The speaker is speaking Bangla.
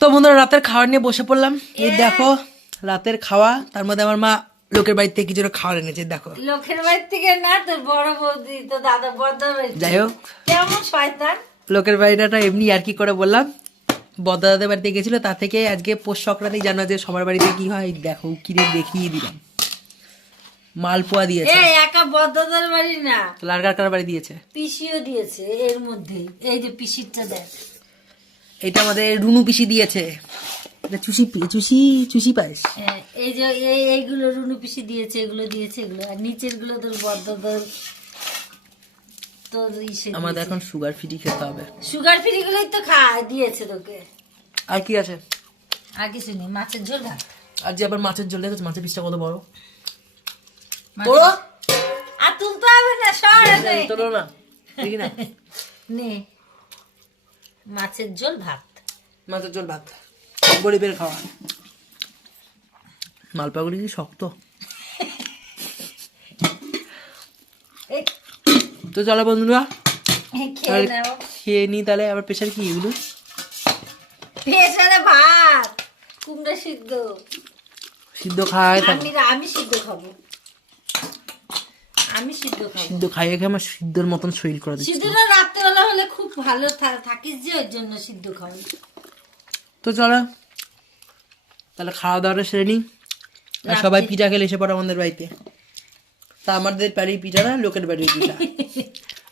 তো বন্ধুরা রাতের খাবার নিয়ে বসে পড়লাম। এই দেখো রাতের খাওয়া, তার মধ্যে আমার মা লোকের বাড়ি থেকে কিছু খাবার এনেছে। দেখো লোকের বাড়ি থেকে না, তোর বড় বৌদি তো দাদা বড়দার বাড়ি। যাই হোক, কেমন শয়তান। লোকের বাড়িটা এমনি আর কি করে বললাম, বড়দাদের বাড়িতে গেছিল, তা থেকে আজকে পৌষ সংক্রান্তি জানো যে সবার বাড়িতে কি হয়। দেখো কিনে দেখিয়ে দিলাম, মালপোয়া দিয়েছে। এই একা বড়দাদার বাড়ি না, লারকার কার বাড়ি দিয়েছে, পিসিও দিয়েছে এর মধ্যেই। এই যে পিসিরটা দেখ, এটা আমাদের রুনু পিসি দিয়েছে। এটা চুষি চুষি চুষি পায়েস। এই যে এইগুলো রুনু পিসি দিয়েছে, এগুলো দিয়েছে এগুলো, আর নিচের গুলো তোর বড়দাদার। তোর আমাদের এখন সুগার ফ্রি খেতে হবে। সুগার ফ্রি গুলোই তো খায় দিয়েছে তোকে। আর কি আছে? আর কিছু নেই, মাছের ঝোল ভাত। আর যে আবার মাছের ঝোল দেখেছো, মাছের পিসটা কত বড়। তোর আর তুলতে হবে না, সরে তোলো না, দেখি না। নে মাছের ঝোল ভাত। মাছের ঝোল ভাত, গরিবের খাওয়া। মালপাগুলি কি শক্ত। এই তো চলো বন্ধুরা খেয়ে নাও। খেয়ে নি তাহলে। আবার প্রেশার কি এগুলো? প্রেসারে ভাত, কুমড়া সিদ্ধ। সিদ্ধ খায় আমি সিদ্ধ খাবো, আমি সিদ্ধ খাবো। সিদ্ধ খাইয়ে খেয়ে আমার সিদ্ধর মতন শরীর করে দিচ্ছে। সিদ্ধটা রাত্রেবেলা হলে খুব ভালো থাকিস, যে ওই জন্য সিদ্ধ খাবো। তো চলো তাহলে খাওয়া দাওয়াটা সেরে নিই। আর সবাই পিঠা খেলে এসে পড়ো আমাদের বাড়িতে। তা আমাদের বাড়ির পিঠা না, লোকের বাড়ির পিঠা।